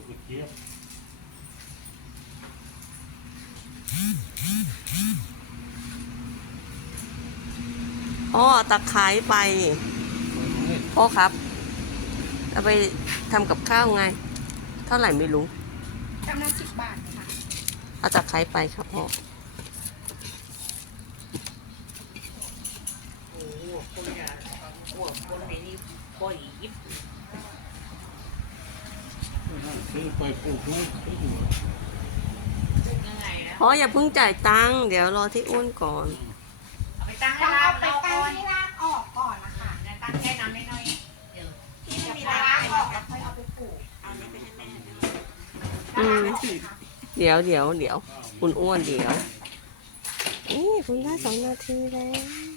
กกระเจี๊ยบพ่อเอาตะไคร้ไปพ่อครับเอาไปทำกับข้าวไง เท่าไหร่ไม่รู้กำลังสิบบาทค่ะเอาตะไคร้ไปครับพ่อโอ้โหคนจะพวกคนในนี้ปล่อยยิบ ซื้อไปปลูกนู้นซื้ออยู่ยังไงนะพ่ออย่าเพิ่งจ่ายตังค์เดี๋ยวรอที่อ้วนก่อน เอาไปตั้งให้ต้องลาเอาบไปเราตั้ก่งอนให้รากออกก่อนนะคะตั้งแค่น้ำน้อยๆเดี๋ยวที่ไม่มีรากออกแล้วค่อยเอาไปปลูกเอานี้ไปให้แม่ด้วยอืมรากออกค่ะเดี๋ยวเดี๋ยวเดี๋ยวคุณอ้วนเดี๋ยวนี่คุณได้สองนาทีแล้ว